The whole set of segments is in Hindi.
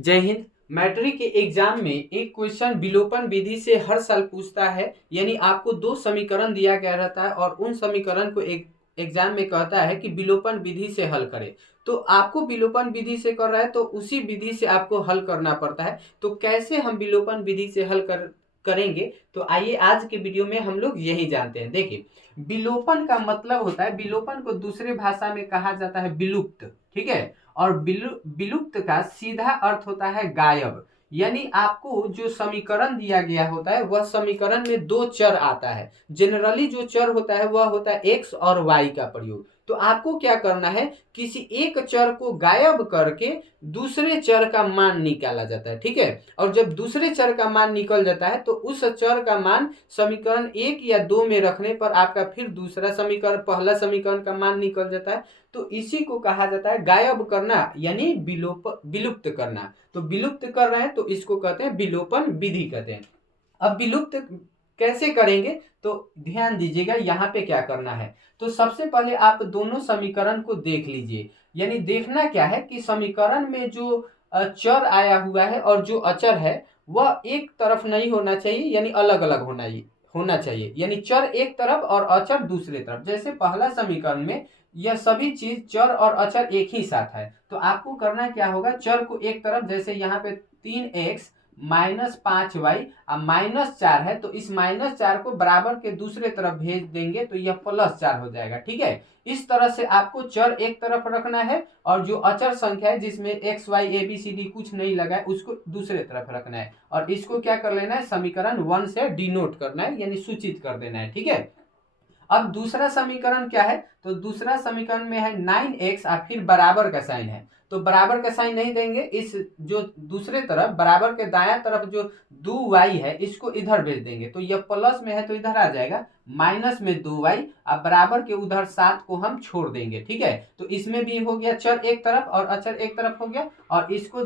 जय हिंद। मैट्रिक के एग्जाम में एक क्वेश्चन विलोपन विधि से हर साल पूछता है। यानी आपको दो समीकरण दिया गया रहता है और उन समीकरण को एक एग्जाम में कहता है कि विलोपन विधि से हल करें। तो आपको विलोपन विधि से कर रहा है तो उसी विधि से आपको हल करना पड़ता है। तो कैसे हम विलोपन विधि से हल करेंगे, तो आइए आज के वीडियो में हम लोग यही जानते हैं। देखिए, विलोपन का मतलब होता है, विलोपन को दूसरे भाषा में कहा जाता है विलुप्त। ठीक है। और विलुप्त का सीधा अर्थ होता है गायब। यानी आपको जो समीकरण दिया गया होता है वह समीकरण में दो चर आता है। जनरली जो चर होता है वह होता है एक्स और वाई का प्रयोग। तो आपको क्या करना है, किसी एक चर को गायब करके दूसरे चर का मान निकाला जाता है। ठीक है। और जब दूसरे चर का मान निकल जाता है तो उस चर का मान समीकरण एक या दो में रखने पर आपका फिर दूसरा समीकरण पहला समीकरण का मान निकल जाता है। तो इसी को कहा जाता है गायब करना, यानी विलुप्त करना। तो विलुप्त कर रहे हैं तो इसको कहते हैं विलोपन विधि कहते हैं। अब विलुप्त कैसे करेंगे, तो ध्यान दीजिएगा यहाँ पे क्या करना है। तो सबसे पहले आप दोनों समीकरण को देख लीजिए। यानी देखना क्या है कि समीकरण में जो चर आया हुआ है और जो अचर है वह एक तरफ नहीं होना चाहिए, यानी अलग अलग होना चाहिए। यानी चर एक तरफ और अचर दूसरे तरफ। जैसे पहला समीकरण में यह सभी चीज चर और अचर एक ही साथ है, तो आपको करना क्या होगा, चर को एक तरफ, जैसे यहाँ पे 3x माइनस 5y अब -4 है तो इस -4 को बराबर के दूसरे तरफ भेज देंगे तो यह +4 हो जाएगा। ठीक है। इस तरह से आपको चर एक तरफ रखना है और जो अचर संख्या है जिसमें x y a b c d कुछ नहीं लगा है उसको दूसरे तरफ रखना है। और इसको क्या कर लेना है, समीकरण 1 से डिनोट करना है, यानी सूचित कर देना है। ठीक है। अब दूसरा समीकरण क्या है, तो दूसरा समीकरण में है 9x और फिर बराबर का साइन है। तो बराबर का साइन नहीं देंगे, इस जो दूसरे तरफ बराबर के दाया तरफ जो 2y है इसको इधर भेज देंगे तो यह प्लस में है तो इधर आ जाएगा, माइनस में 2y अब बराबर के उधर 7 को हम छोड़ देंगे। ठीक है। तो इसमें भी हो गया चर एक तरफ और अचर एक तरफ हो गया, और इसको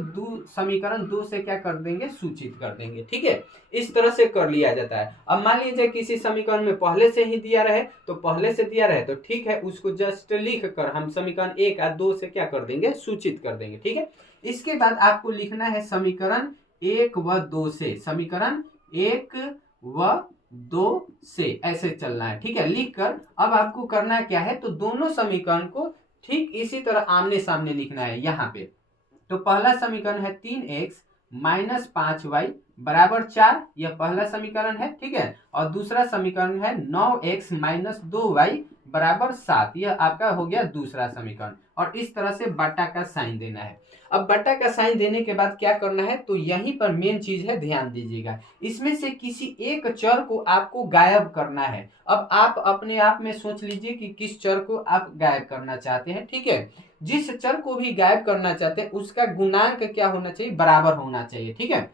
समीकरण 2 से क्या कर देंगे, सूचित कर देंगे। ठीक है। इस तरह से कर लिया जाता है। अब मान लीजिए किसी समीकरण में पहले से ही दिया रहे, तो पहले से दिया रहे तो ठीक है, उसको जस्ट लिख कर हम समीकरण 1 और 2 से क्या कर देंगे, सूचित कर देंगे। ठीक है। इसके बाद आपको लिखना है समीकरण 1 व 2 से, समीकरण 1 व 2 से ऐसे चलना है। ठीक है। लिखकर अब आपको करना क्या है, तो दोनों समीकरण को ठीक इसी तरह आमने सामने लिखना है। यहाँ पे तो पहला समीकरण है 3x माइनस 5y बराबर 4, यह पहला समीकरण है। ठीक है। और दूसरा समीकरण है 9x माइनस 2y बराबर 7, यह आपका हो गया दूसरा समीकरण। और इस तरह से बट्टा का साइन देना है। अब बट्टा का साइन देने के बाद क्या करना है, तो यहीं पर मेन चीज है, ध्यान दीजिएगा। इसमें से किसी एक चर को आपको गायब करना है। अब आप अपने आप में सोच लीजिए कि किस चर को आप गायब करना चाहते हैं। ठीक है। जिस चर को भी गायब करना चाहते हैं उसका गुणांक क्या होना चाहिए, बराबर होना चाहिए। ठीक है।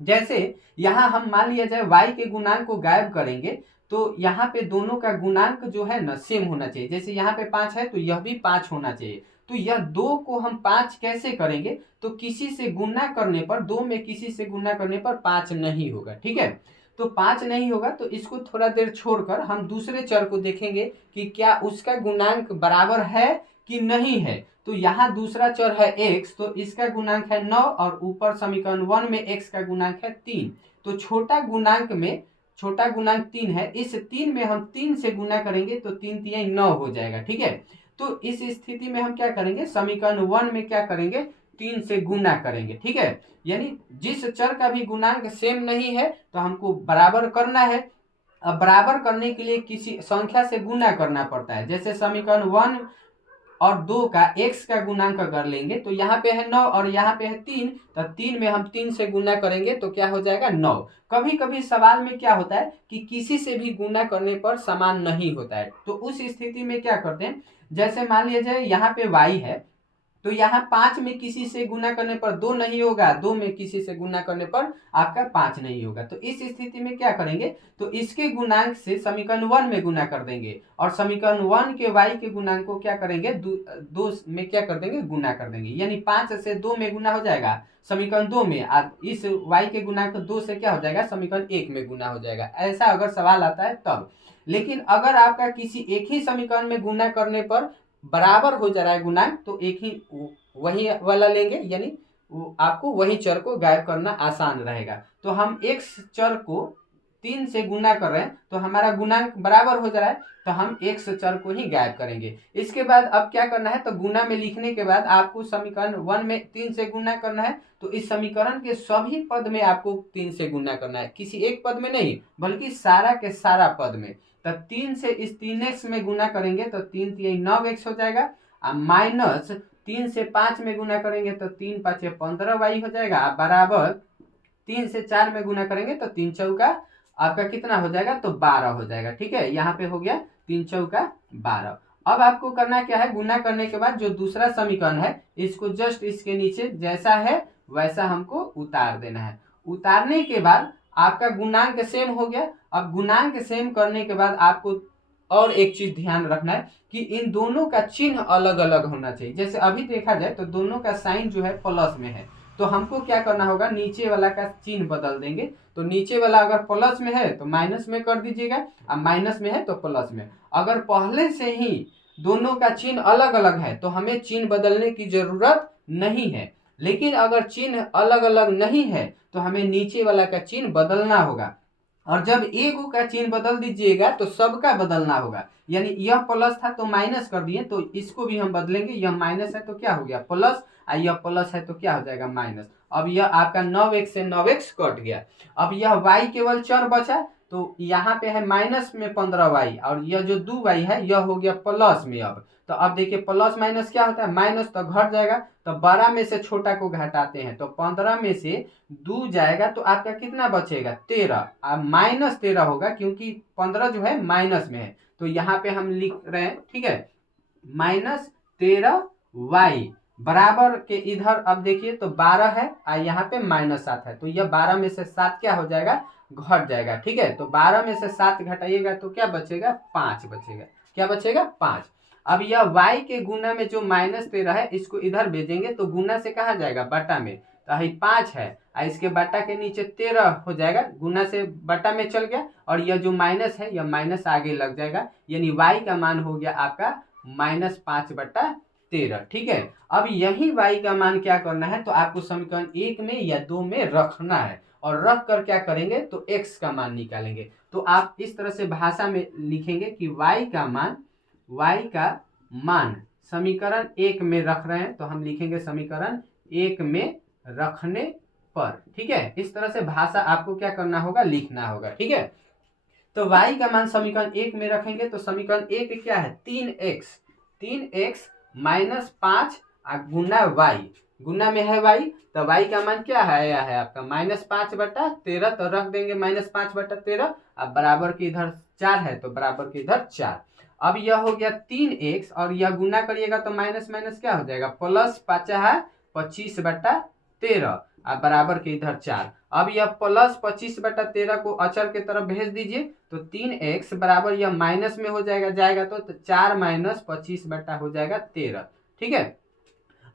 जैसे यहां हम मान लिया जाए y के गुणांक को गायब करेंगे तो यहाँ पे दोनों का गुणांक जो है ना सेम होना चाहिए। जैसे यहाँ पे 5 है तो यह भी 5 होना चाहिए। तो यह 2 को हम 5 कैसे करेंगे, तो किसी से गुणा करने पर, 2 में किसी से गुणा करने पर 5 नहीं होगा। ठीक है। तो 5 नहीं होगा तो इसको थोड़ा देर छोड़कर हम दूसरे चर को देखेंगे कि क्या उसका गुणांक बराबर है कि नहीं है। तो यहाँ दूसरा चर है x, तो इसका गुणांक है 9 और ऊपर समीकरण 1 में x का गुणांक है 3। तो छोटा गुणांक 3 है, इस 3 में हम 3 से गुना करेंगे तो 3 3 9 हो जाएगा। ठीक है। तो इस स्थिति में हम क्या करेंगे, समीकरण 1 में क्या करेंगे, 3 से गुना करेंगे। ठीक है। यानी जिस चर का भी गुणांक सेम नहीं है तो हमको बराबर करना है। अब बराबर करने के लिए किसी संख्या से गुना करना पड़ता है। जैसे समीकरण 1 और 2 का x का गुणांक कर लेंगे तो यहाँ पे है 9 और यहाँ पे है 3, तो 3 में हम 3 से गुना करेंगे तो क्या हो जाएगा, 9। कभी कभी सवाल में क्या होता है कि किसी से भी गुना करने पर समान नहीं होता है, तो उस स्थिति में क्या करते हैं, जैसे मान लिया जाए यहाँ पे y है तो यहाँ 5 में किसी से गुना करने पर 2 नहीं होगा, 2 में किसी से गुना करने पर आपका 5 नहीं होगा। तो इस स्थिति में क्या करेंगे, तो इसके गुणांक से समीकरण 1 में गुना कर देंगे और समीकरण 1 के y के गुणांक को क्या करेंगे, 2 में क्या कर देंगे, गुना कर देंगे। यानी 5 से 2 में गुना हो जाएगा समीकरण 2 में, इस y के गुणांक 2 से क्या हो जाएगा, समीकरण 1 में गुना हो जाएगा। ऐसा अगर सवाल आता है तब। लेकिन अगर आपका किसी एक ही समीकरण में गुना करने पर बराबर हो जा रहा है गुणांक, तो एक ही वही वाला लेंगे, यानी आपको वही चर को गायब करना आसान रहेगा। तो हम x चर को 3 से गुना कर रहे हैं तो हमारा गुणांक बराबर हो जा रहा है, तो हम x चर को ही गायब करेंगे। इसके बाद अब क्या करना है, तो गुना में लिखने के बाद आपको समीकरण 1 में 3 से गुना करना है। तो इस समीकरण के सभी पद में आपको 3 से गुना करना है, किसी एक पद में नहीं बल्कि सारा के सारा पद में। तो 3 से इस 3x में गुना करेंगे तो 3 3 9x हो जाएगा, माइनस 3 से 5 में गुना करेंगे तो 3 5 15y हो जाएगा, बराबर 3 से 4 में गुना करेंगे तो 3 चौका आपका कितना हो जाएगा, तो 12 हो जाएगा। ठीक है, यहाँ पे हो गया 3 चौका 12। अब आपको करना क्या है, गुना करने के बाद जो दूसरा समीकरण है इसको जस्ट इसके नीचे जैसा है वैसा हमको उतार देना है। उतारने के बाद आपका गुणांक सेम हो गया। अब गुणांक सेम करने के बाद आपको और एक चीज ध्यान रखना है कि इन दोनों का चिन्ह अलग अलग होना चाहिए। जैसे अभी देखा जाए तो दोनों का साइन जो है प्लस में है, तो हमको क्या करना होगा, नीचे वाला का चिन्ह बदल देंगे। तो नीचे वाला अगर प्लस में है तो माइनस में कर दीजिएगा, और माइनस में है तो प्लस में। अगर पहले से ही दोनों का चिन्ह अलग अलग है तो हमें चिन्ह बदलने की जरूरत नहीं है। लेकिन अगर चिन्ह अलग अलग नहीं है तो हमें नीचे वाला का चिन्ह बदलना होगा। और जब एक का चिन्ह बदल दीजिएगा तो सबका बदलना होगा। यानी यह प्लस था तो माइनस कर दिए, तो इसको भी हम बदलेंगे। यह माइनस है तो क्या हो गया, प्लस, और यह प्लस है तो क्या हो जाएगा, माइनस। अब यह आपका 9x से 9x कट गया। अब यह y केवल चर बचा, तो यहाँ पे है माइनस में 15y, और यह जो 2y है यह हो गया प्लस में। अब तो अब देखिए प्लस माइनस क्या होता है, माइनस, तो घट जाएगा। तो 12 में से छोटा को घटाते हैं तो 15 में से 2 जाएगा तो आपका कितना बचेगा, 13। अब माइनस 13 होगा क्योंकि 15 जो है माइनस में है। तो यहाँ पे हम लिख रहे हैं, ठीक है, माइनस 13y बराबर के इधर अब देखिए तो 12 है और यहाँ पे माइनस 7 है, तो यह 12 में से 7 क्या हो जाएगा, घट जाएगा। ठीक है, तो 12 में से 7 घटाइएगा तो क्या बचेगा, 5 बचेगा। क्या बचेगा, 5। अब यह y के गुना में जो माइनस 13 है इसको इधर भेजेंगे तो गुना से कहा जाएगा, बटा में। तो 5 है और इसके बटा के नीचे 13 हो जाएगा, गुना से बटा में चल गया, और यह जो माइनस है यह माइनस आगे लग जाएगा। यानी y का मान हो गया आपका -5/13। ठीक है, अब यही y का मान क्या करना है, तो आपको समीकरण 1 में या 2 में रखना है, और रख कर क्या करेंगे तो x का मान निकालेंगे। तो आप इस तरह से भाषा में लिखेंगे कि y का मान समीकरण 1 में रख रहे हैं, तो हम लिखेंगे समीकरण 1 में रखने पर। ठीक है, इस तरह से भाषा आपको क्या करना होगा, लिखना होगा। ठीक है, तो y का मान समीकरण 1 में रखेंगे तो समीकरण 1 क्या है, 3x -5 गुना y, गुना में है y, तो y का मान क्या है, आया है आपका -5/13। तो रख देंगे -5/13, अब बराबर के इधर 4 है तो बराबर के इधर 4। अब यह हो गया 3x, और यह गुना करिएगा तो माइनस माइनस क्या हो जाएगा, प्लस 5 है 25/13, अब बराबर के इधर 4। अब यह प्लस 25/13 को अचर के तरफ भेज दीजिए तो 3x बराबर यह माइनस में हो जाएगा, तो 4 - 25 बटा हो जाएगा 13। ठीक है,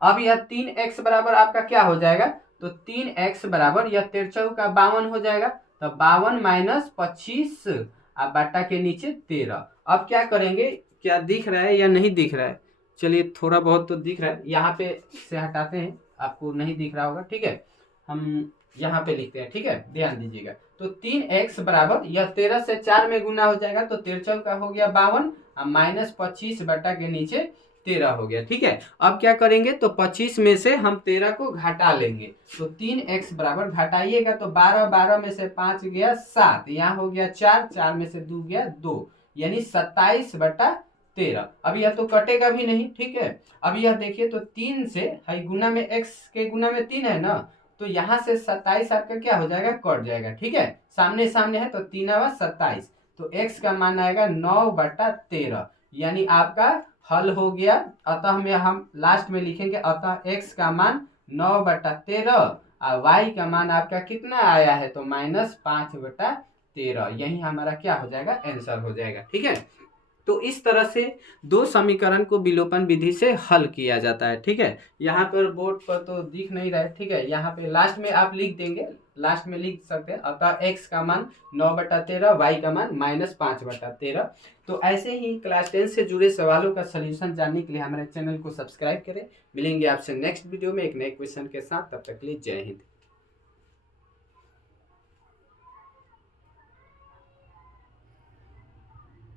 अब यह 3x बराबर आपका क्या हो जाएगा, तो 3x बराबर यह 13 का 52 हो जाएगा, तो 52 - 25 अब बटा के नीचे 13। अब क्या करेंगे, क्या दिख रहा है या नहीं दिख रहा है, चलिए थोड़ा बहुत तो दिख रहा है, यहाँ पे से हटाते हैं, आपको नहीं दिख रहा होगा। ठीक है, हम यहाँ पे लिखते हैं। ठीक है, ध्यान दीजिएगा। तो 3x बराबर यह 13 से 4 में गुना हो जाएगा, तो 13 का हो गया 52 और -25 बटा के नीचे 13 हो गया। ठीक है, अब क्या करेंगे, तो 25 में से हम 13 को घटा लेंगे, तो 3x बराबर घटाइएगा तो 12 में से 5 गया 7, यहाँ हो गया 4 में से 2 गया 2, यानी 27/13। अब यह तो कटेगा भी नहीं। ठीक है, अब यह देखिए तो 3 से है गुना में, x के गुना में 3 है ना, तो यहाँ से 27 आपका क्या हो जाएगा, कट जाएगा। ठीक है, सामने सामने है तो 3 × 27, तो x का मान आएगा 9/13, यानी आपका हल हो गया। अतः में हम लास्ट में लिखेंगे, अतः x का मान 9/13 और y का मान आपका कितना आया है, तो -5/13। यही हमारा क्या हो जाएगा, आंसर हो जाएगा। ठीक है, तो इस तरह से दो समीकरण को विलोपन विधि से हल किया जाता है। ठीक है, यहाँ पर बोर्ड पर तो दिख नहीं रहा है। ठीक है, यहाँ पे लास्ट में आप लिख देंगे, लास्ट में लिख सकते हैं, अतः x का मान 9/13, y का मान -5/13। तो ऐसे ही क्लास 10 से जुड़े सवालों का सलूशन जानने के लिए हमारे चैनल को सब्सक्राइब करें। मिलेंगे आपसे नेक्स्ट वीडियो में एक नए क्वेश्चन के साथ, तब तक के लिए जय हिंद।